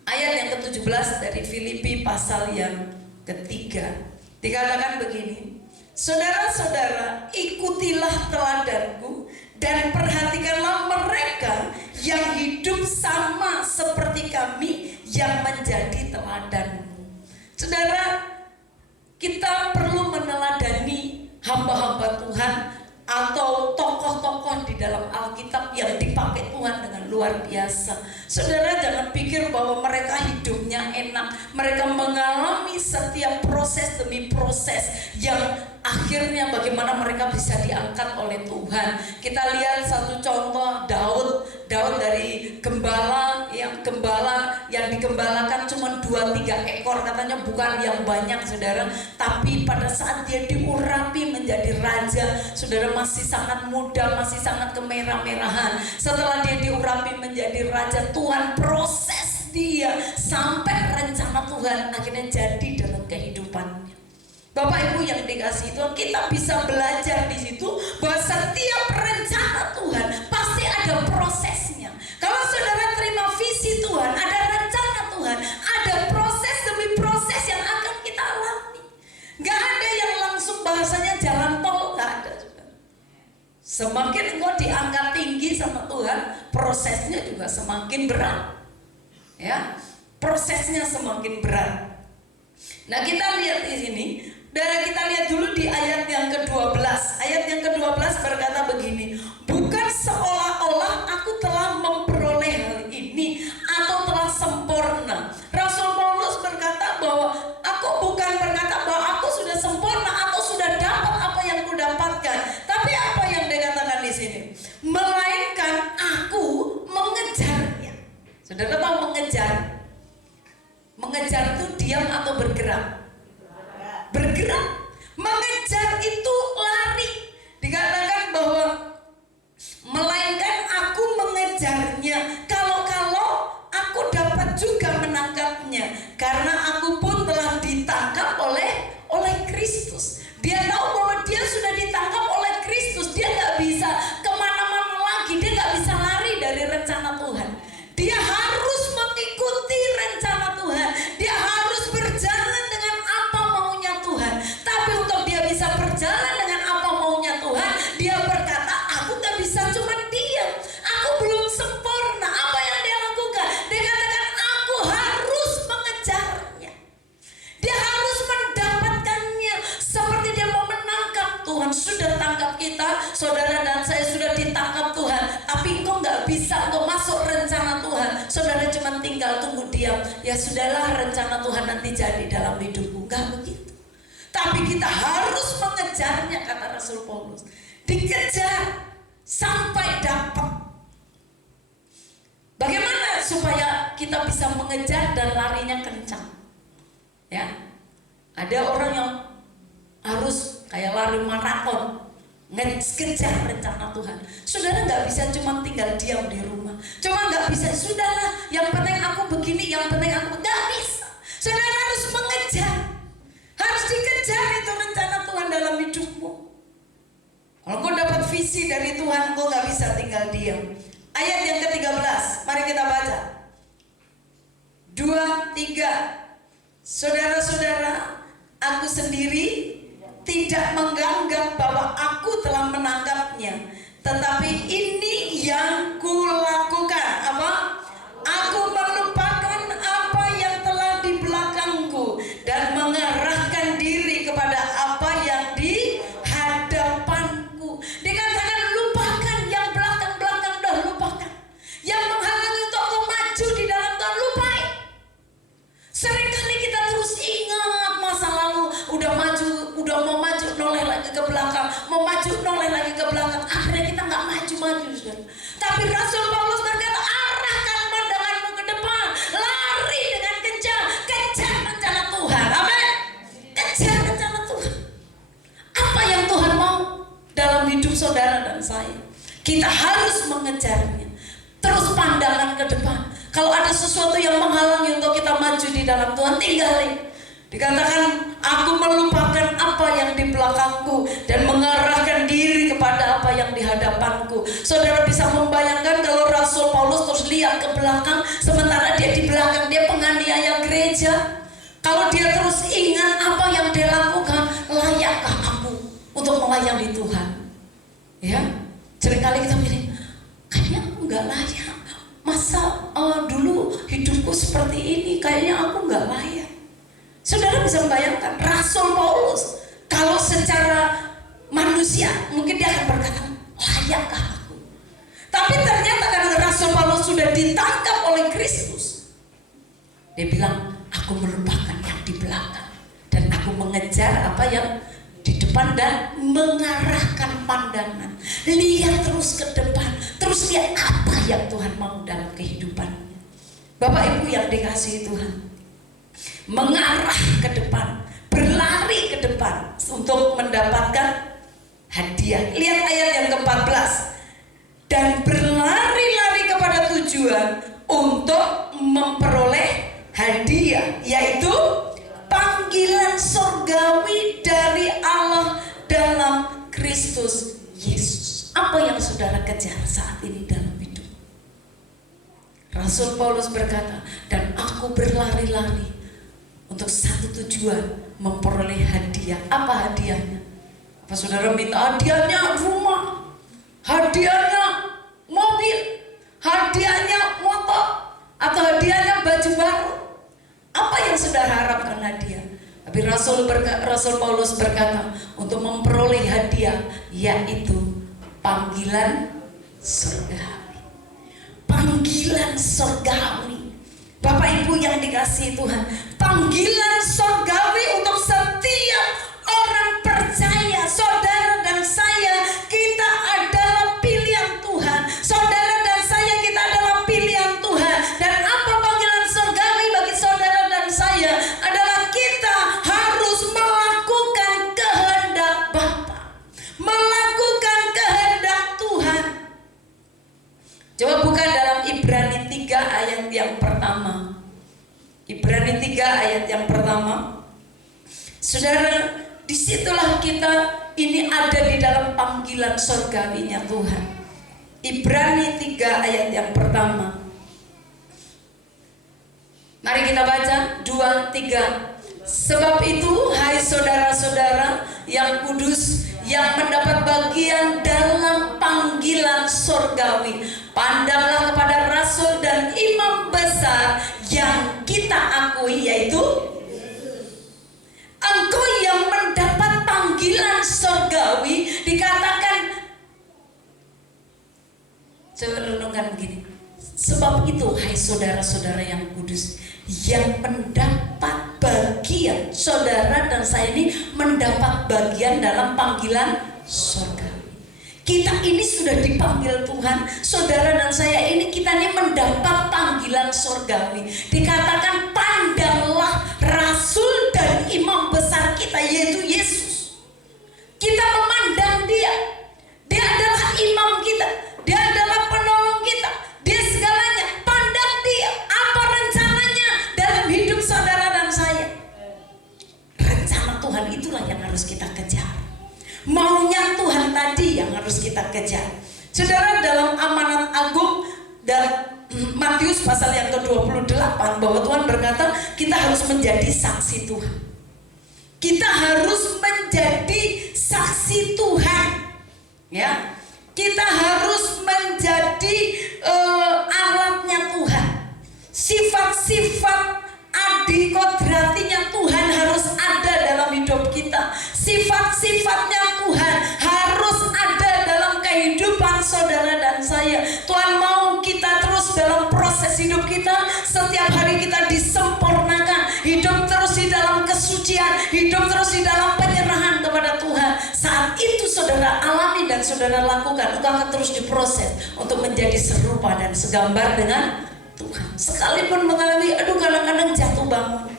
Ayat yang ke-17 dari Filipi pasal yang ketiga. Dikatakan begini, saudara-saudara, ikutilah teladanku dan perhatikanlah mereka yang hidup sama seperti kami yang menjadi teladanmu. Saudara, kita perlu meneladani hamba-hamba Tuhan atau tokoh-tokoh di dalam luar biasa. Saudara jangan pikir bahwa mereka hidupnya enak. Mereka mengalami setiap proses demi proses yang akhirnya bagaimana mereka bisa diangkat oleh Tuhan. Kita lihat satu contoh, Daud dari gembala yang digembalakan cuma 2-3 ekor, katanya bukan yang banyak saudara. Tapi pada saat dia diurapi menjadi raja, saudara masih sangat muda, masih sangat kemerah-merahan. Setelah dia diurapi menjadi raja, Tuhan proses dia sampai rencana Tuhan akhirnya jadi dalam kehidupannya. Bapak Ibu yang dikasihi Tuhan, kita bisa belajar di situ bahwa setiap rencana Tuhan pasti ada prosesnya. Kalau saudara terima visi Tuhan, ada rencana Tuhan, ada proses demi proses yang akan kita alami. Gak ada yang langsung bahasanya jalan tol, gak ada. Semakin engkau diangkat tinggi sama Tuhan, prosesnya juga semakin berat. Ya, prosesnya semakin berat. Nah, kita lihat di sini. Dan kita lihat dulu di ayat yang ke-12. Ayat yang ke-12 berkata begini, bukan seolah-olah aku telah memperoleh hal ini atau telah sempurna. Rasul Paulus berkata bahwa aku bukan berkata bahwa aku sudah sempurna atau sudah dapat apa yang kudapatkan. Tapi apa yang dikatakan di sini? Melainkan aku mengejarnya. Saudara tahu mengejar? Mengejar itu diam atau bergerak? Bergerak. Mengejar itu lari. Dikatakan bahwa melainkan aku mengejarnya, kalau aku dapat juga menangkapnya, karena aku pun telah ditangkap oleh Kristus. Dia tahu bahwa dia sudah ditangkap oleh Kristus. Dia gak bisa kemana-mana lagi. Dia gak bisa lari dari rencana Tuhan. Dia harus mengikuti rencana Tuhan. Dia harus berjalan dengan apa maunya Tuhan. Tapi untuk dia bisa berjalan dengan apa maunya Tuhan, dia berkata, aku gak bisa cuma diam. Aku belum sempurna. Apa yang dia lakukan? Dia katakan, aku harus mengejarnya. Dia harus mendapatkannya. Seperti dia mau menangkap. Tuhan sudah tangkap kita, saudara dan saya sudah ditangkap Tuhan. Tapi engkau gak bisa untuk masuk rencana Tuhan. Saudara cuma tinggal tunggu diam. Ya sudahlah, rencana Tuhan nanti jadi dalam hidupmu. Gak begitu. Tapi kita harus mengejarnya, kata Rasul Paulus. Dikejar sampai dapat. Bagaimana supaya kita bisa mengejar dan larinya kencang? Ya, ada orang yang harus kayak lari maraton, ngejar rencana Tuhan. Saudara nggak bisa cuma tinggal diam di rumah. Cuma nggak bisa, sudahlah, yang penting aku begini, yang penting aku, nggak bisa. Saudara harus mengejar. Harus dikejar itu rencana Tuhan dalam hidupmu. Kalau kau dapat visi dari Tuhan, kau gak bisa tinggal diam. Ayat yang ke-13, mari kita baca. 2, 3. Saudara-saudara, aku sendiri tidak menganggap bahwa aku telah menangkapnya, tetapi ini yang kulakukan. Apa? Aku melupakan apa yang telah di belakangku dan mengarahkan diri kepada apa yang di hadapanku. Dikatakan lupakan yang belakang-belakang, dah lupakan. Yang menghalangi untuk kau maju di dalam Tuhan, lupain. Seringkali kita terus ingat masa lalu, udah mau maju noleh lagi ke belakang, mau maju noleh lagi ke belakang. Akhirnya kita nggak maju-maju, saudara. Tapi Rasul Paulus berkata, arahkan pandanganmu ke depan, lari dengan kencang, kejar rencana Tuhan. Amin. Kejar rencana Tuhan. Apa yang Tuhan mau dalam hidup saudara dan saya, kita harus mengejarnya. Terus pandangan ke depan. Kalau ada sesuatu yang menghalangi untuk kita maju di dalam Tuhan, tinggalin. Dikatakan, aku melupakan apa yang di belakangku dan mengarahkan diri kepada apa yang di hadapanku. Saudara bisa membayangkan kalau Rasul Paulus terus lihat ke belakang, sementara dia di belakang, dia penganiaya gereja. Kalau dia terus ingat apa yang dia lakukan, layakkah aku untuk melayani Tuhan? Ya, seringkali kita pikir, kayaknya aku nggak layak. Masa dulu hidupku seperti ini, kayaknya aku nggak layak. Saudara bisa membayangkan Rasul Paulus, kalau secara manusia mungkin dia akan berkata, layakkah aku? Tapi ternyata karena Rasul Paulus sudah ditangkap oleh Kristus. Dia bilang, aku melupakan yang di belakang dan aku mengejar apa yang di depan dan mengarahkan pandangan. Lihat terus ke depan, terus lihat apa yang Tuhan mau dalam kehidupannya. Bapak Ibu yang dikasihi Tuhan, mengarah ke depan, berlari ke depan untuk mendapatkan hadiah. Lihat ayat yang ke-14. Dan berlari-lari kepada tujuan untuk memperoleh hadiah, yaitu panggilan surgawi dari Allah dalam Kristus Yesus. Apa yang saudara kejar saat ini dalam hidup? Rasul Paulus berkata, dan aku berlari-lari untuk satu tujuan, memperoleh hadiah. Apa hadiahnya? Apa saudara minta hadiahnya rumah, hadiahnya mobil, hadiahnya motor, atau hadiahnya baju baru? Apa yang saudara harapkan hadiah? Tapi Rasul Paulus berkata, untuk memperoleh hadiah, yaitu panggilan surgawi. Panggilan surgawi. Bapak Ibu yang dikasihi Tuhan, panggilan surgawi untuk setiap orang percaya. Saudara dan saya, kita adalah pilihan Tuhan. Saudara dan saya, kita adalah pilihan Tuhan. Dan apa panggilan surgawi bagi saudara dan saya? Adalah kita harus melakukan kehendak Bapa, melakukan kehendak Tuhan. Coba buka dalam Ibrani 3 ayat yang pertama. Ibrani 3 ayat yang pertama. Saudara, disitulah kita ini ada di dalam panggilan surgawinya Tuhan. Ibrani 3 ayat yang pertama. Mari kita baca 2, 3. Sebab itu, hai saudara-saudara yang kudus, yang mendapat bagian dalam panggilan surgawi, pandanglah kepada rasul dan imam besar yang kita akui, yaitu engkau yang mendapat panggilan surgawi. Dikatakan, coba renungkan begini. Sebab itu, hai saudara-saudara yang kudus, yang mendapat bagian, saudara dan saya ini mendapat bagian dalam panggilan surgawi. Kita ini sudah dipanggil Tuhan. Saudara dan saya ini, kita ini mendapat panggilan surgawi. Dikatakan, pandanglah rasul dan imam besar kita, yaitu Yesus. Kita memandang dia. Dia adalah imam kita, dia adalah penolong kita, dia segalanya. Pandang dia. Apa rencananya dalam hidup saudara dan saya? Rencana Tuhan itulah yang harus kita kejar. Maunya Tuhan tadi yang harus kita kejar. Saudara, dalam amanat agung dan Matius pasal yang ke-28, bahwa Tuhan berkata kita harus menjadi saksi Tuhan. Kita harus menjadi saksi Tuhan, ya. Kita harus menjadi alatnya Tuhan. Sifat-sifat adikodratinya Tuhan harus ada dalam hidup kita. Sifat-sifatnya Tuhan harus ada dalam kehidupan saudara dan saya. Tuhan mau kita terus dalam proses hidup kita. Setiap hari kita disempurnakan. Hidup terus di dalam kesucian, hidup terus di dalam penyerahan kepada Tuhan. Saat itu saudara alami dan saudara lakukan, engkau akan terus diproses untuk menjadi serupa dan segambar dengan Tuhan. Sekalipun mengalami, kadang-kadang jatuh bangun,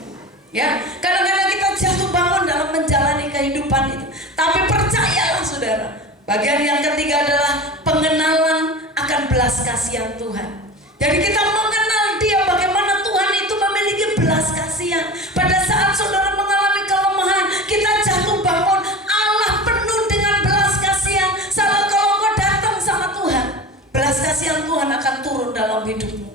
ya, kadang-kadang kita jatuh bangun dalam menjalani kehidupan itu. Tapi percayalah saudara, bagian yang ketiga adalah pengenalan akan belas kasihan Tuhan. Jadi kita mengenal dia, bagaimana Tuhan itu memiliki belas kasihan. Pada saat saudara mengalami kelemahan, kita jatuh bangun, Allah penuh dengan belas kasihan. Salah kalau kau datang sama Tuhan, belas kasihan Tuhan akan turun dalam hidupmu.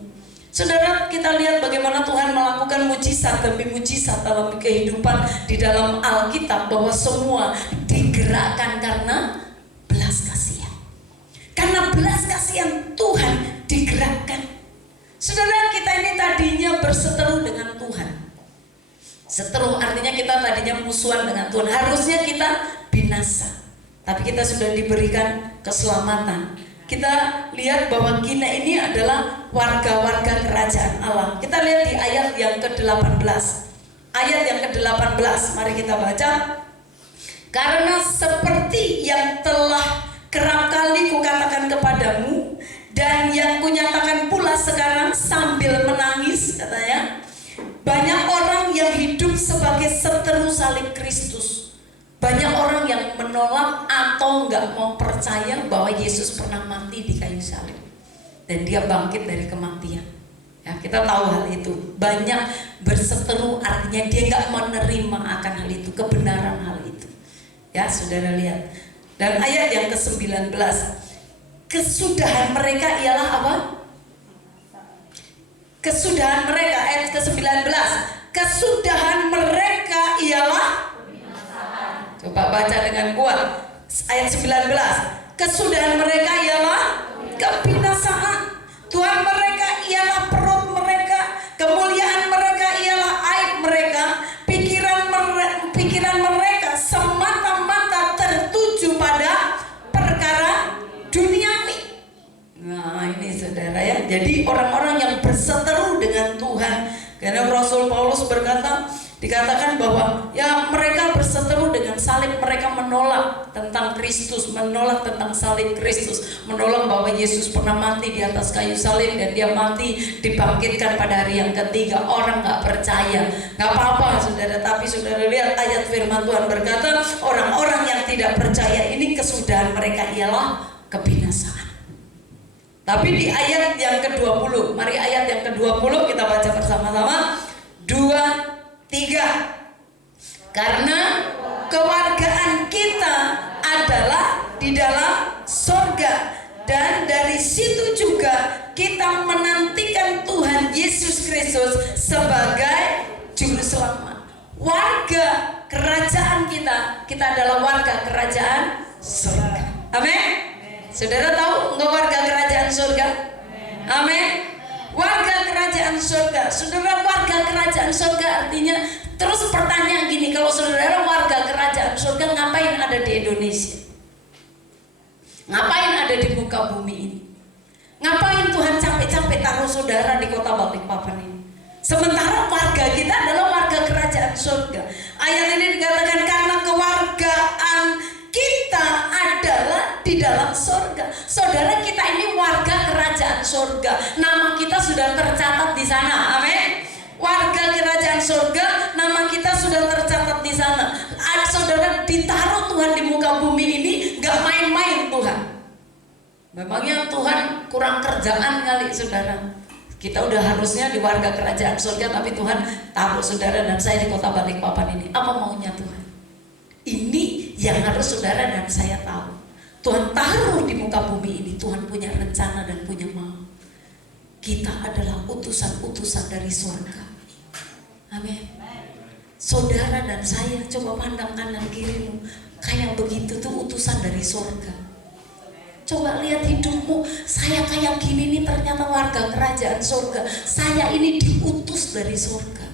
Saudara, kita lihat bagaimana Tuhan melakukan mujizat demi mujizat dalam kehidupan di dalam Alkitab, bahwa semua digerakkan karena belas kasihan. Karena belas kasihan Tuhan digerakkan. Saudara, kita ini tadinya berseteru dengan Tuhan. Seteru artinya kita tadinya musuhan dengan Tuhan. Harusnya kita binasa, tapi kita sudah diberikan keselamatan kita lihat bahwa kita ini adalah warga-warga kerajaan Allah. Kita lihat di ayat yang ke-18. Ayat yang ke-18, mari kita baca. Karena seperti yang telah kerap kali kukatakan kepadamu, dan yang kunyatakan pula sekarang sambil menangis, katanya, banyak orang yang hidup sebagai seteru salib Kristus. Banyak orang yang menolak atau nggak mau percaya bahwa Yesus pernah mati di kayu salib dan dia bangkit dari kematian. Ya, kita tahu hal itu. Banyak berseteru, artinya dia nggak menerima akan hal itu, kebenaran hal itu. Ya, saudara lihat. Dan ayat yang ke-19, kesudahan mereka ialah apa? Kesudahan mereka, ayat ke-19, kesudahan mereka ialah, coba baca dengan kuat, ayat 19, kesudahan mereka ialah kebinasaan. Tuhan mereka ialah perut mereka, kemuliaan mereka ialah aib mereka, pikiran mereka semata-mata tertuju pada perkara duniawi. Nah ini saudara ya, jadi orang-orang yang berseteru dengan Tuhan. Karena Rasul Paulus berkata, dikatakan bahwa ya mereka berseteru dengan salib, mereka menolak tentang Kristus, menolak tentang salib Kristus, menolak bahwa Yesus pernah mati di atas kayu salib dan dia mati dibangkitkan pada hari yang ketiga. Orang nggak percaya, nggak apa-apa saudara, tapi saudara lihat ayat firman Tuhan berkata, orang-orang yang tidak percaya ini kesudahan mereka ialah kebinasaan. Tapi di ayat yang ke-20, mari ayat yang ke-20 kita baca bersama-sama. 2, 3. Karena kewargaan kita adalah di dalam sorga, dan dari situ juga kita menantikan Tuhan Yesus Kristus sebagai juru selamat. Warga kerajaan kita adalah warga kerajaan sorga. Amin. Saudara tahu nggak warga kerajaan surga? Amin. Warga kerajaan surga. Saudara, warga kerajaan surga artinya, terus pertanyaan gini, kalau saudara warga kerajaan surga, ngapain ada di Indonesia? Ngapain ada di muka bumi ini? Ngapain Tuhan capek-capek taruh saudara di kota Balikpapan ini? Sementara warga kita adalah warga kerajaan surga. Ayat ini dikatakan karena kewargaan kita adalah di dalam surga. Saudara, kita ini warga kerajaan surga. Nama kita sudah tercatat di sana. Amin. Warga kerajaan surga, nama kita sudah tercatat di sana. Saudara, ditaruh Tuhan di muka bumi ini, gak main-main Tuhan. Memangnya Tuhan kurang kerjaan kali saudara? Kita udah harusnya di warga kerajaan surga, tapi Tuhan taruh saudara dan saya di kota Balikpapan ini. Apa maunya Tuhan? Ini yang harus saudara dan saya tahu. Tuhan taruh di muka bumi ini, Tuhan punya rencana dan punya mau. Kita adalah utusan-utusan dari surga. Amin. Saudara dan saya, coba pandang kanan kirimu, kayak begitu tuh utusan dari surga. Coba lihat hidupmu, saya kayak gini nih ternyata warga kerajaan surga. Saya ini diutus dari surga.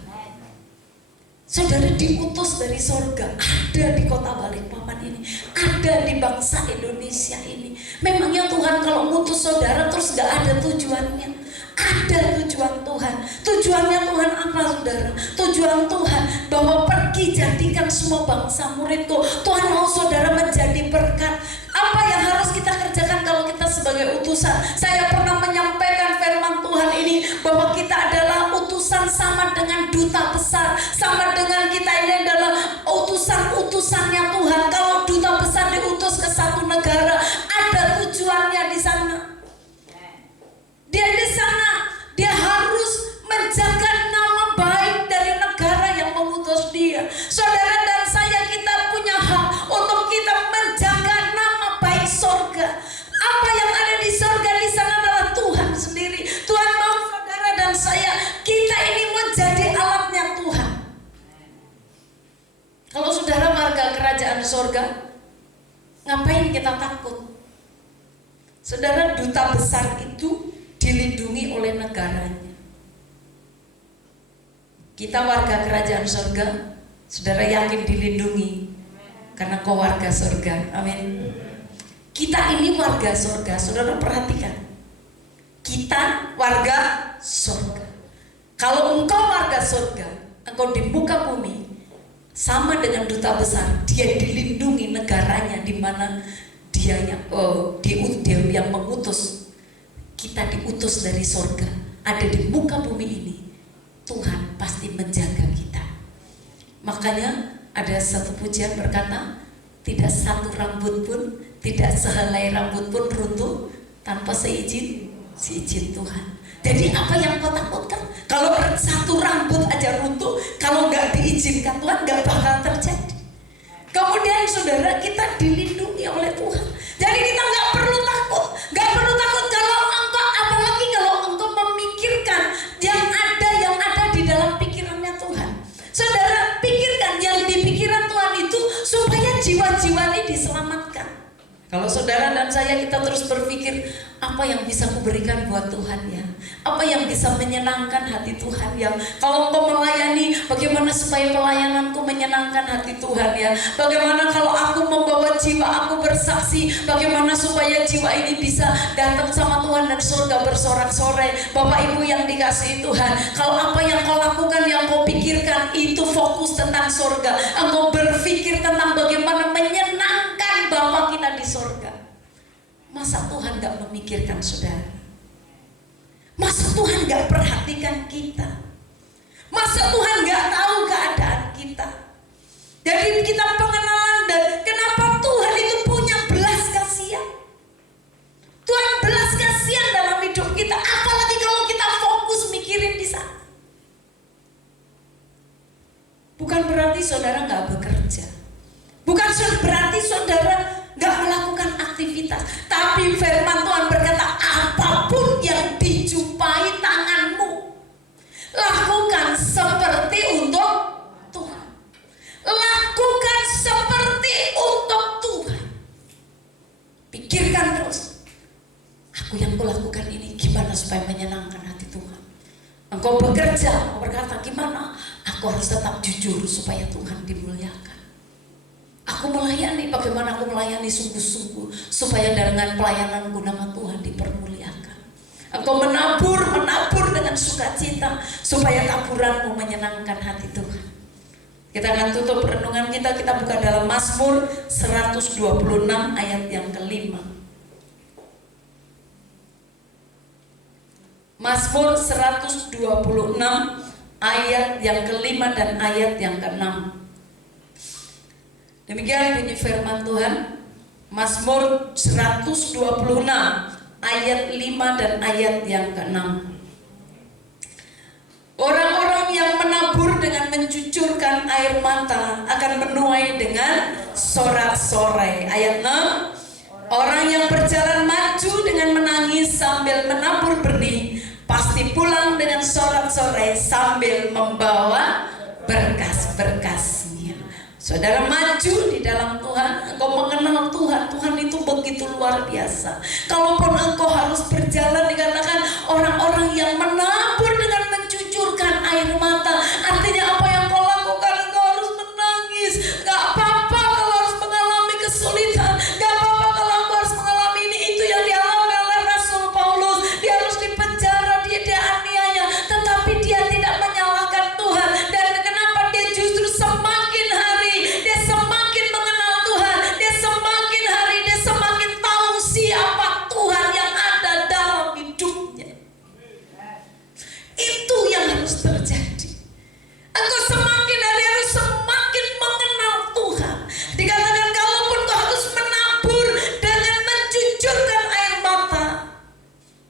Saudara diutus dari surga, ada di kota Balikpapan ini, ada di bangsa Indonesia ini. Memangnya Tuhan kalau ngutus saudara terus gak ada tujuannya? Ada tujuan Tuhan. Tujuannya Tuhan apa saudara? Tujuan Tuhan bahwa pergi jadikan semua bangsa muridku. Tuhan mau saudara menjadi berkat. Apa yang harus kita kerjakan kalau kita sebagai utusan? Saya pernah menyampaikan firman Tuhan ini bahwa kita adalah utusan sama dengan duta besar, sama dengan kita ini adalah utusan-utusannya Tuhan. Kalau duta besar diutus ke satu negara, ada tujuannya di sana. Dia di sana, dia harus menjaga nama baik dari negara yang mengutus dia. Saudara dan saya, kita punya hak untuk kita menjaga nama baik surga. Apa yang ada di surga di sana adalah Tuhan sendiri. Tuhan mau saudara dan saya, kita ini menjadi alatnya Tuhan. Kalau saudara warga kerajaan surga, ngapain kita takut? Saudara, duta besar itu dilindungi oleh negaranya. Kita warga kerajaan surga, saudara yakin dilindungi karena kau warga surga. Amin. Kita ini warga surga. Saudara perhatikan, kita warga surga. Kalau engkau warga surga, engkau di muka bumi sama dengan duta besar. Dia dilindungi negaranya, di mana dia yang mengutus. Kita diutus dari surga, ada di muka bumi ini. Tuhan pasti menjaga kita. Makanya ada satu pujian berkata, tidak satu rambut pun, tidak sehelai rambut pun runtuh tanpa seizin Tuhan. Jadi apa yang kau takutkan? Kalau satu rambut aja runtuh, kalau nggak diizinkan Tuhan, nggak bakal terjadi. Kemudian saudara, kita dilindungi oleh Tuhan. Jadi kita nggak perlu takut kalau engkau, apalagi kalau engkau memikirkan yang ada di dalam pikirannya Tuhan. Saudara, pikirkan yang di pikiran Tuhan itu supaya jiwa-jiwa ini diselamatkan. Kalau saudara dan saya, kita terus berpikir, apa yang bisa kuberikan buat Tuhan ya? Apa yang bisa menyenangkan hati Tuhan ya? Kalau engkau melayani, bagaimana supaya pelayananku menyenangkan hati Tuhan ya? Bagaimana kalau aku membawa jiwa, aku bersaksi, bagaimana supaya jiwa ini bisa datang sama Tuhan dan surga bersorak-sorai. Bapak Ibu yang dikasihi Tuhan, kalau apa yang kau lakukan, yang kau pikirkan itu fokus tentang surga, engkau berpikir tentang bagaimana menyenangkan Bapa kita di surga. Masa Tuhan gak memikirkan saudara? Masa Tuhan gak perhatikan kita? Masa Tuhan gak tahu keadaan kita? Jadi kita pengenalan, dan kenapa Tuhan itu punya belas kasihan. Tuhan belas kasihan dalam hidup kita, apalagi kalau kita fokus mikirin di sana. Bukan berarti saudara gak bekerja, bukan berarti saudara gak melakukan aktivitas. Tapi firman Tuhan berkata, apapun yang dijumpai tanganmu, lakukan seperti untuk Tuhan. Lakukan seperti untuk Tuhan. Pikirkan terus, aku yang kulakukan ini gimana supaya menyenangkan hati Tuhan. Engkau bekerja, engkau berkata gimana, aku harus tetap jujur supaya Tuhan dimuliakan. Aku melayani, bagaimana aku melayani sungguh-sungguh supaya dengan pelayananku nama Tuhan dipermuliakan. Engkau menabur dengan sukacita supaya taburanmu menyenangkan hati Tuhan. Kita akan tutup renungan kita buka dalam Mazmur 126 ayat yang kelima. Mazmur 126 ayat yang kelima dan ayat yang keenam. Demikian bunyi firman Tuhan, Mazmur 126 ayat 5 dan ayat yang ke-6. Orang-orang yang menabur dengan mencucurkan air mata akan menuai dengan sorak-sorai. Ayat 6, orang yang berjalan maju dengan menangis sambil menabur benih pasti pulang dengan sorak-sorai sambil membawa berkas-berkasnya. Saudara, maju di dalam Tuhan, engkau mengenal Tuhan. Tuhan itu begitu luar biasa. Kalaupun engkau harus berjalan, dikatakan orang-orang yang menabur dengan mencucurkan air mata. Artinya apa yang kau lakukan, engkau harus menangis. Gak apa-apa kalau harus mengalami kesulitan, gak apa-apa kalau engkau harus mengalami ini. Itu yang dialami oleh Rasul Paulus. Dia harus dipenjara, dia dianiaya, tetapi dia tidak menyalahkan Tuhan. Dan kenapa? Dia justru semakin hari dia semakin mengenal Tuhan, dia semakin hari dia semakin tahu siapa Tuhan yang ada dalam hidupnya. Itu yang harus terjadi. Engkau semakin hari harus semakin mengenal Tuhan. Dikatakan kalaupun kau harus menabur dengan mencucurkan air mata,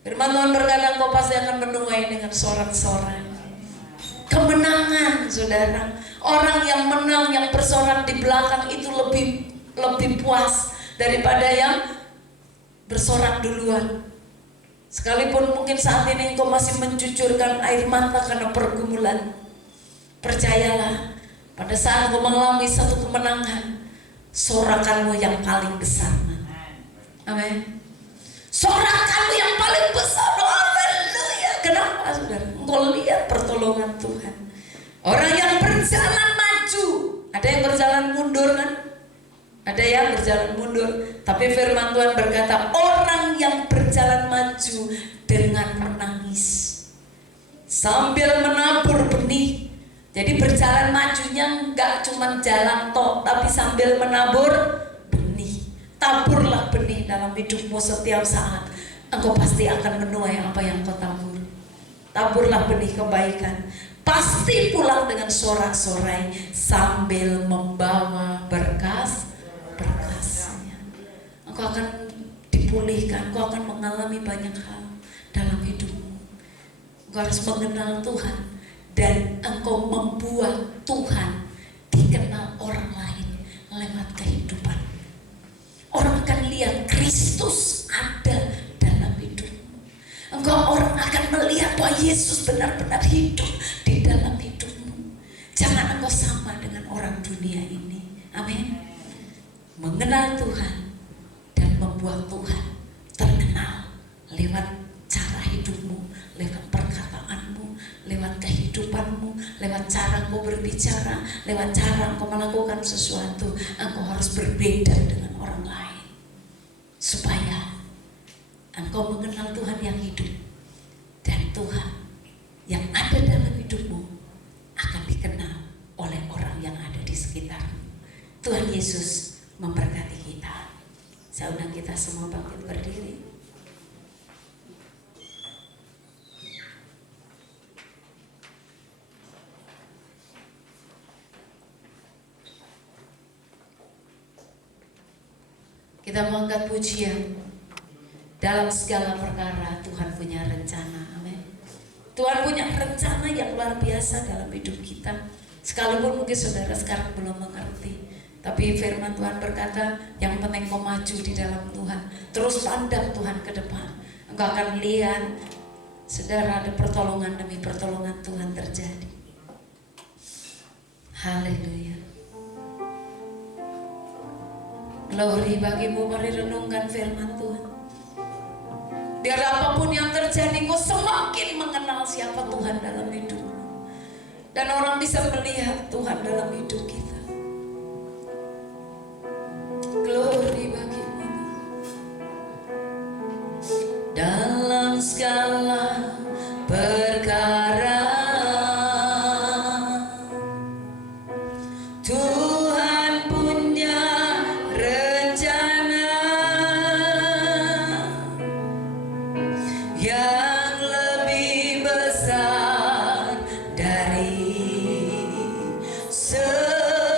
firman Tuhan berkata kau pasti akan menuai dengan sorak-sorai. Kemenangan, saudara. Orang yang menang, yang bersorak di belakang itu lebih puas daripada yang bersorak duluan. Sekalipun mungkin saat ini engkau masih mencucurkan air mata karena pergumulan, percayalah, pada saat engkau mengalami satu kemenangan, sorakanmu yang paling besar. Amin. Sorakanmu yang paling besar. Haleluya. Kenapa, saudara? Engkau lihat pertolongan Tuhan. Orang yang berjalan maju, ada yang berjalan mundur kan? ada yang berjalan mundur. Tapi firman Tuhan berkata, orang yang berjalan maju dengan menangis sambil menabur benih. Jadi berjalan majunya nggak cuma jalan tok, tapi sambil menabur benih. Taburlah benih dalam hidupmu setiap saat. Engkau pasti akan menuai apa yang kau tabur. Taburlah benih kebaikan. Pasti pulang dengan sorak-sorai sambil membawa berkasnya. Engkau akan dipulihkan, engkau akan mengalami banyak hal dalam hidupmu. Engkau harus mengenal Tuhan dan engkau membuat Tuhan dikenal orang lain lewat kehidupan. Orang akan lihat Kristus ada dalam hidupmu. Orang akan melihat bahwa Yesus benar-benar hidup di dalam hidupmu. Jangan engkau sama dengan orang dunia ini. Amin. Mengenal Tuhan dan membuat Tuhan terkenal lewat cara hidupmu, lewat perkataanmu, lewat kehidupanmu, lewat cara engkau berbicara, lewat cara engkau melakukan sesuatu. Engkau harus berbeda dengan orang lain supaya engkau mengenal Tuhan yang hidup, dan Tuhan yang ada dalam hidupmu akan dikenal oleh orang yang ada di sekitarmu. Tuhan Yesus memberkati kita. Saya undang kita semua bangkit berdiri. Kita mengangkat pujian. Dalam segala perkara Tuhan punya rencana. Amin. Tuhan punya rencana yang luar biasa dalam hidup kita. Sekalipun mungkin saudara sekarang belum mengerti, tapi firman Tuhan berkata, yang penting kau maju di dalam Tuhan. Terus pandang Tuhan ke depan. Engkau akan lihat, saudara, ada pertolongan demi pertolongan Tuhan terjadi. Haleluya. Glory bagimu, mari renungkan firman Tuhan. Biar apapun yang terjadi, kau semakin mengenal siapa Tuhan dalam hidupmu. Dan orang bisa melihat Tuhan dalam hidup kita. Glory bagimu. Dalam segala perkara Tuhan punya rencana yang lebih besar dari semua.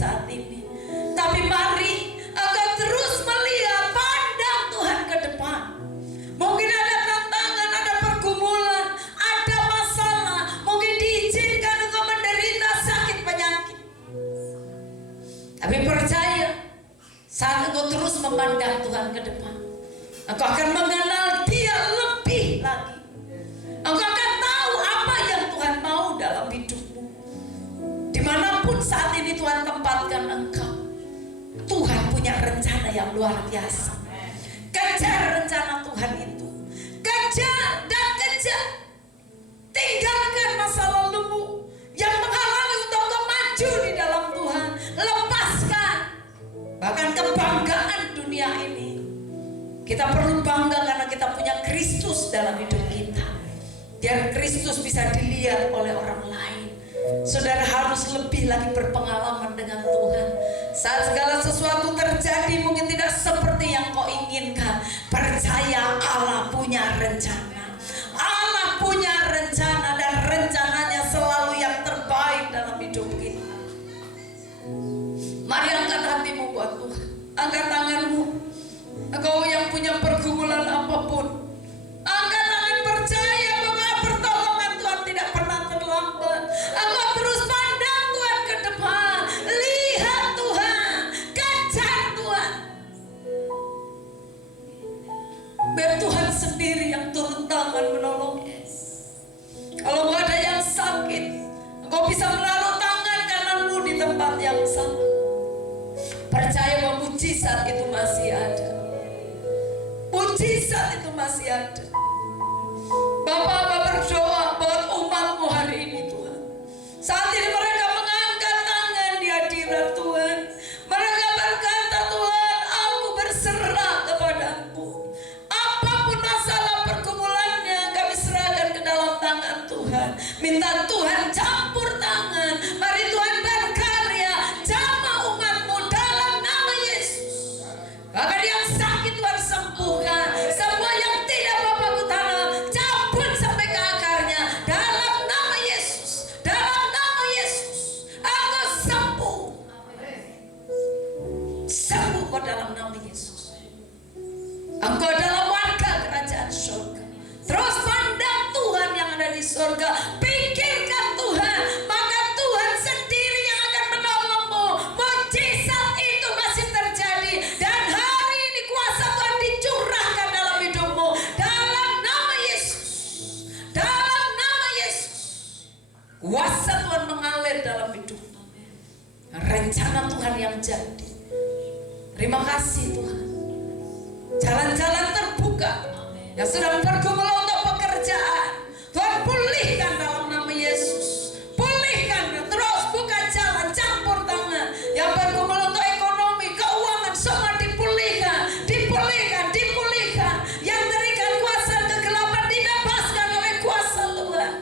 saat ini. Tapi mari akan terus melihat, pandang Tuhan ke depan. Mungkin ada tantangan, ada pergumulan, ada masalah, mungkin diizinkan engkau menderita sakit penyakit. Tapi percaya, saat engkau terus memandang Tuhan ke depan, engkau akan mengenal Dia lebih lagi. Engkau akan tahu apa yang Tuhan mau dalam hidupmu. Dimanapun saat ini Tuhan tempatkan engkau, Tuhan punya rencana yang luar biasa. Kejar rencana Tuhan itu. Kejar dan kejar. Tinggalkan masa lalumu yang menghalangi untuk engkau maju di dalam Tuhan. Lepaskan bahkan kebanggaan dunia ini. Kita perlu bangga karena kita punya Kristus dalam hidup kita. Biar Kristus bisa dilihat oleh orang lain. Saudara harus lebih lagi berpengalaman dengan Tuhan. Saat segala sesuatu terjadi mungkin tidak seperti yang kau inginkan, percaya Allah punya rencana. Allah punya rencana dan rencananya selalu yang terbaik dalam hidup kita. Mari angkat hatimu buat Tuhan. Angkat tanganmu. Engkau yang punya pergumulan apapun, angkat tangan, percaya bahwa pertolongan Tuhan tidak pernah terlambat. Engkau terus pandang Tuhan ke depan, lihat Tuhan, kejar Tuhan. Biar Tuhan sendiri yang turun tangan menolong. Kalau nggak ada yang sakit, engkau bisa menaruh tangan kananmu di tempat yang sama. Percaya bahwa mujizat itu masih ada. Mujizat itu masih ada. Bapak berdoa buat umatmu hari ini Tuhan. Saat ini mereka mengangkat tangan di hadirat Tuhan. Mereka berkata, Tuhan, aku berserah kepadamu. Apapun masalah pergumulannya, kami serahkan ke dalam tangan Tuhan. Minta Tuhan campur tangan. Mari Tuhan berkarya, jamah umatmu dalam nama Yesus. Bahkan yang sakit Tuhan sembuhkan. Semua yang tidak Bapakku tanam, cabut sampai ke akarnya dalam nama Yesus. Dalam nama Yesus, engkau sembuh. Sembuh kau dalam nama Yesus. Engkau adalah warga kerajaan surga. Terus pandang Tuhan yang ada di surga. Pikirkan Tuhan, maka Tuhan sendiri yang akan menolongmu. Mujizat itu masih terjadi. Dan hari ini kuasa Tuhan dicurahkan dalam hidupmu. Dalam nama Yesus. Dalam nama Yesus. Kuasa Tuhan mengalir dalam hidupmu. Rencana Tuhan yang jadi. Terima kasih Tuhan. Jalan-jalan terbuka yang sedang bergumul untuk pekerjaan, Tuhan pulihkan dalam nama Yesus. Pulihkan, terus buka jalan, campur tangan. Yang bergumul untuk ekonomi, keuangan, semua dipulihkan, dipulihkan, dipulihkan. Yang terikat kuasa kegelapan dibebaskan oleh kuasa Tuhan.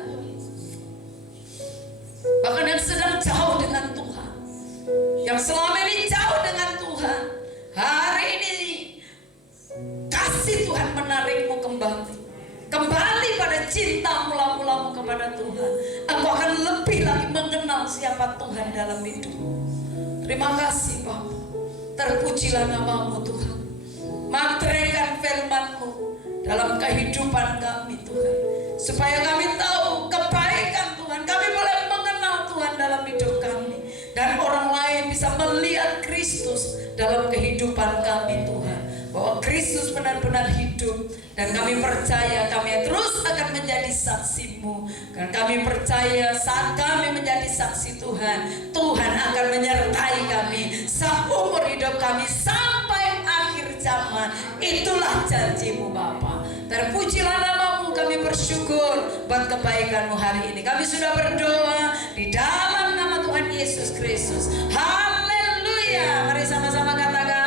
Bahkan yang sedang jauh dengan Tuhan, yang selama ini jauh dengan Tuhan, hari ini kasih Tuhan menarikmu kembali. Kembali pada cinta mula-mulamu kepada Tuhan. Engkau akan lebih lagi mengenal siapa Tuhan dalam hidupmu. Terima kasih Bapa. Terpujilah namamu Tuhan. Materaikan firman-Mu dalam kehidupan kami Tuhan. Supaya kami tahu kebaikan Tuhan. Kami boleh mengenal Tuhan dalam hidup kami. Dan orang lain bisa melihat Kristus dalam kehidupan kami Tuhan. Bahwa Kristus benar-benar hidup. Dan kami percaya kami terus akan menjadi saksi-Mu. Karena kami percaya saat kami menjadi saksi Tuhan, Tuhan akan menyertai kami seumur hidup kami sampai akhir zaman. Itulah janji-Mu Bapa. Terpujilah namamu, kami bersyukur buat kebaikan-Mu hari ini. Kami sudah berdoa di dalam nama Tuhan Yesus Kristus. Haleluya. Mari sama-sama katakan.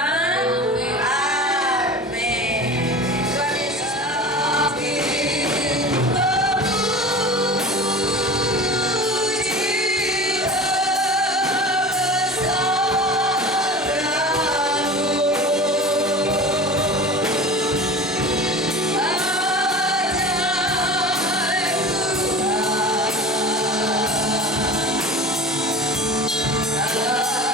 Allah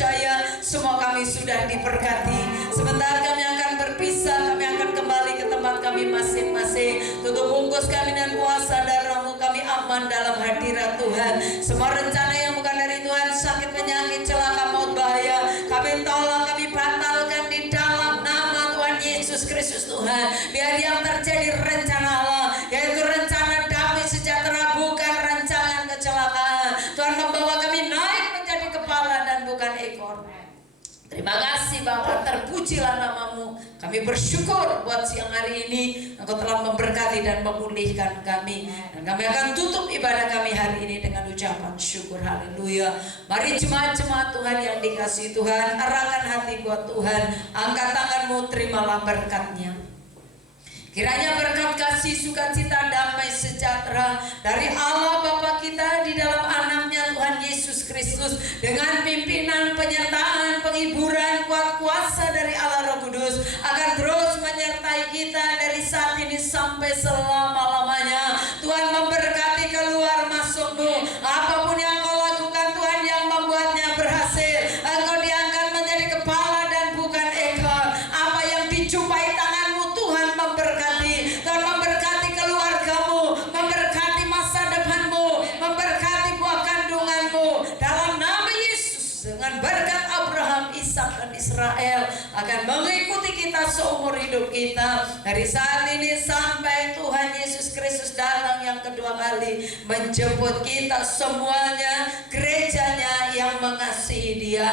percaya semua kami sudah diberkati. Sebentar kami akan berpisah, kami akan kembali ke tempat kami masing-masing. Tutup bungkus kami dan kuasa darah-Mu, kami aman dalam hadirat Tuhan. Semua rencana yang bukan dari Tuhan, sakit, penyakit, celaka, maut, bahaya, kami tolak, kami batalkan di dalam nama Tuhan Yesus Kristus Tuhan. Biar yang terjadi rencana Allah, yaitu rencana damai sejahtera, bukan rancangan kecelakaan. Tuhan membawa kami naik menjadi kepala dan bukan ekor. Terima kasih Bapa, terpujilah nama-Mu. Kami bersyukur buat siang hari ini Engkau telah memberkati dan memulihkan kami. Dan kami akan tutup ibadah kami hari ini dengan ucapan syukur. Haleluya. Mari jemaat-jemaat Tuhan yang dikasihi Tuhan, arahkan hati buat Tuhan. Angkat tanganmu, terimalah berkatnya. Kiranya berkat kasih, sukacita, damai sejahtera dari Allah Bapa kita di dalam anaknya Tuhan Yesus Kristus, dengan pimpinan, penyertaan, penghiburan, kuat kuasa dari Allah Roh Kudus akan terus menyertai kita dari saat ini sampai selama-lamanya. Tuhan memberkati keluar masukmu. Apapun yang kau lakukan Tuhan yang membuatnya berhasil, engkau diangkat menjadi kepala dan bukan ekor. Apa yang dijumpai tanganmu Tuhan memberkati. Tuhan memberkati keluargamu, memberkati masa depanmu, memberkati buah kandunganmu dalam nama Yesus. Dengan berkat Abraham, Ishak dan Israel akan mengikuti kita seumur hidup kita, dari saat ini sampai Tuhan Yesus Kristus datang yang kedua kali menjemput kita semuanya, gerejanya yang mengasihi Dia.